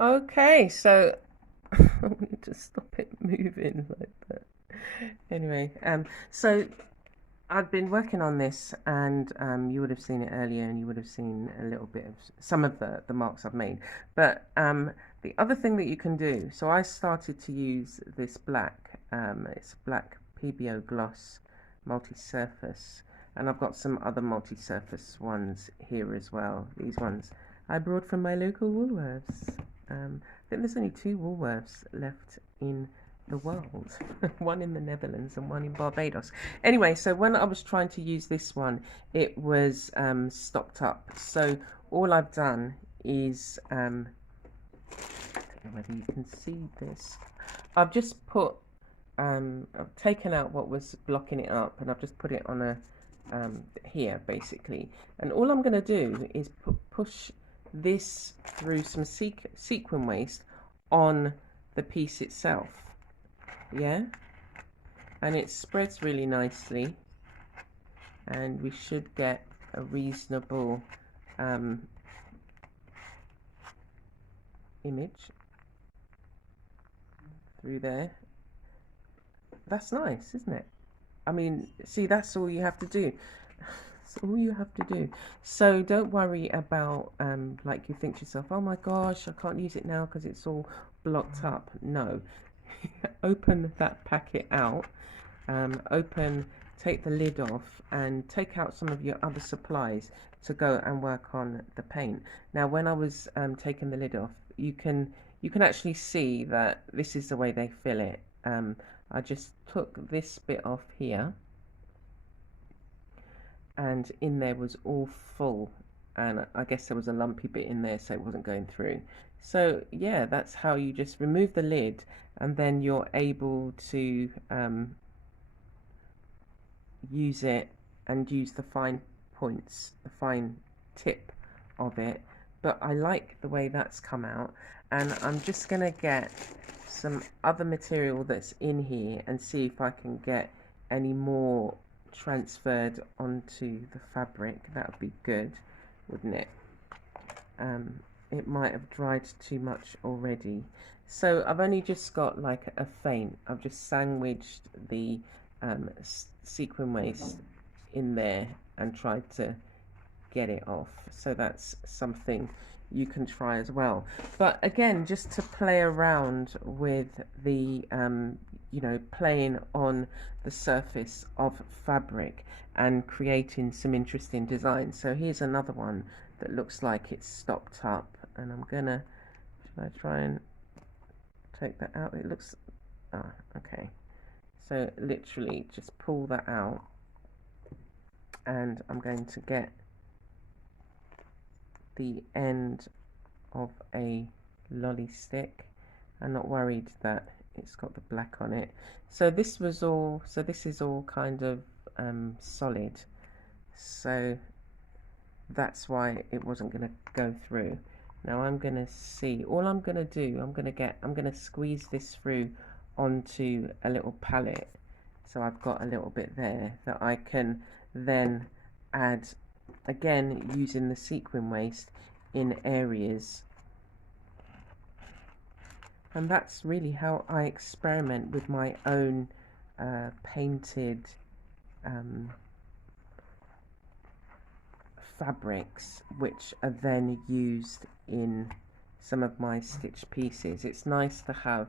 Okay, so I need to stop it moving like that. Anyway, so I've been working on this, and you would have seen it earlier, and you would have seen a little bit of some of the marks I've made. But the other thing that you can do, so I started to use this black. It's black PBO gloss multi-surface, and I've got some other multi-surface ones here as well. These ones I brought from my local Woolworths. I think there's only two Woolworths left in the world, one in the Netherlands and one in Barbados. Anyway, so when I was trying to use this one, it was stocked up. So all I've done is, I don't know whether you can see this. I've just put, I've taken out what was blocking it up, and I've just put it on a here basically. And all I'm going to do is push this through some sequin waste on the piece itself. Yeah, and it spreads really nicely, and we should get a reasonable image through there. That's nice, isn't it? I mean, see, that's all you have to do. That's all you have to do. So don't worry about like you think to yourself, oh my gosh, I can't use it now because it's all blocked up. No. Open that packet out, take the lid off, and take out some of your other supplies to go and work on the paint. Now, when I was taking the lid off, you can actually see that this is the way they fill it. I just took this bit off here, and in there was all full, and I guess there was a lumpy bit in there, so it wasn't going through. So yeah, that's how you just remove the lid, and then you're able to use it and use the fine points, the fine tip of it. But I like the way that's come out, and I'm just gonna get some other material that's in here and see if I can get any more transferred onto the fabric. That would be good, wouldn't it? It might have dried too much already. So I've only just got like a faint. I've just sandwiched the sequin waste in there and tried to get it off. So that's something you can try as well. But again, just to play around with the you know, playing on the surface of fabric and creating some interesting designs. So here's another one that looks like it's stopped up, and I'm gonna, should I try and take that out? It looks, okay. So literally just pull that out, and I'm going to get the end of a lolly stick. I'm not worried that it's got the black on it. So this was all, so this is all kind of solid, so that's why it wasn't going to go through. Now I'm going to see, all I'm going to do, I'm going to squeeze this through onto a little palette, so I've got a little bit there that I can then add, again using the sequin waste in areas. And that's really how I experiment with my own painted fabrics, which are then used in some of my stitch pieces. It's nice to have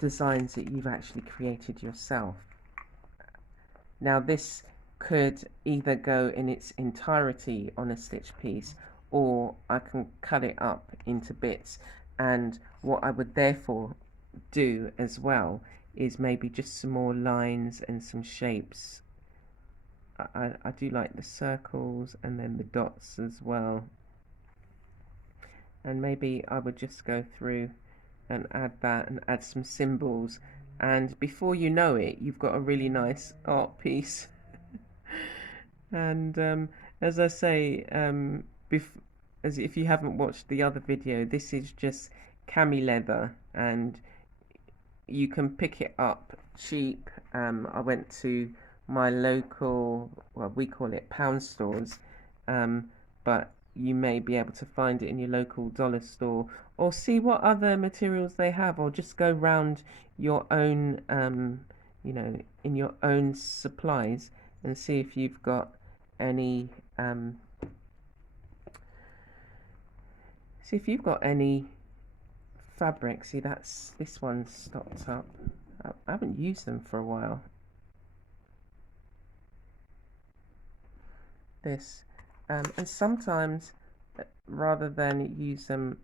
designs that you've actually created yourself. Now this could either go in its entirety on a stitch piece, or I can cut it up into bits, and what I would therefore do as well is maybe just some more lines and some shapes. I do like the circles and then the dots as well, and maybe I would just go through and add that and add some symbols, and before you know it, you've got a really nice art piece. And as I say, as if you haven't watched the other video, this is just cami leather, and you can pick it up cheap. I went to my local, well, we call it pound stores, but you may be able to find it in your local dollar store, or see what other materials they have, or just go round your own, you know, in your own supplies and see if you've got any, see if you've got any fabric. See, this one's stocked up. I haven't used them for a while. This, and sometimes rather than use them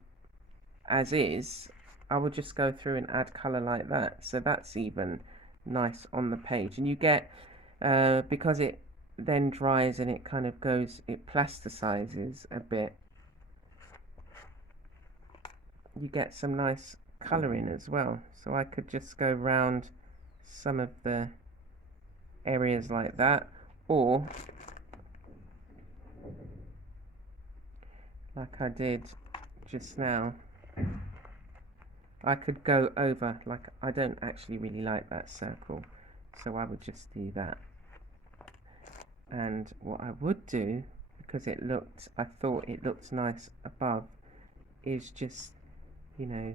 as is, I would just go through and add color like that. So that's even nice on the page, and you get, because it then dries and it kind of goes, it plasticizes a bit, you get some nice colouring as well. So I could just go round some of the areas like that, or like I did just now, I could go over, like I don't actually really like that circle, so I would just do that. And what I would do, because I thought it looked nice above, is just, you know,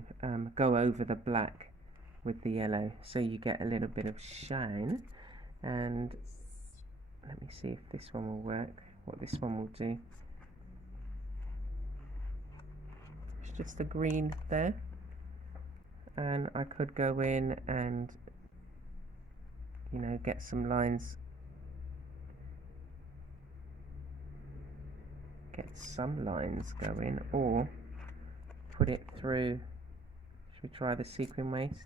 go over the black with the yellow, so you get a little bit of shine. And let me see if this one will work, what this one will do. It's just a green there, and I could go in and, you know, get some lines, going, or put it through. Should we try the sequin waist?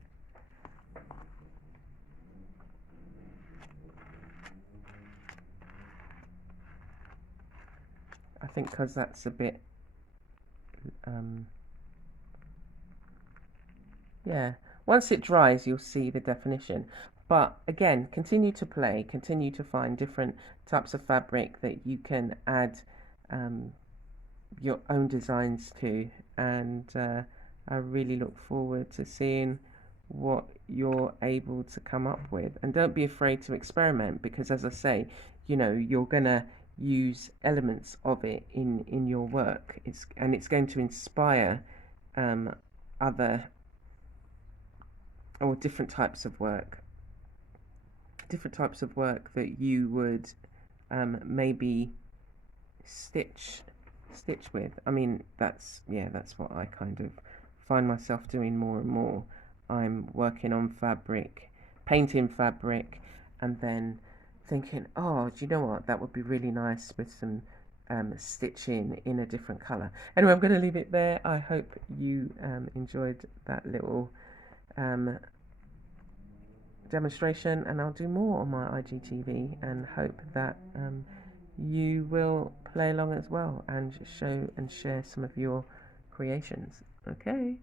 I think because that's a bit, yeah, once it dries you'll see the definition. But again, continue to play, continue to find different types of fabric that you can add your own designs to, and I really look forward to seeing what you're able to come up with. And don't be afraid to experiment, because as I say, you know, you're gonna use elements of it in your work. It's going to inspire other or different types of work that you would maybe stitch with. I mean, that's what I kind of find myself doing more and more. I'm working on fabric, painting fabric, and then thinking, oh, do you know what, that would be really nice with some stitching in a different colour. Anyway, I'm going to leave it there. I hope you enjoyed that little demonstration, and I'll do more on my IGTV, and hope that you will play along as well and show and share some of your creations. Okay.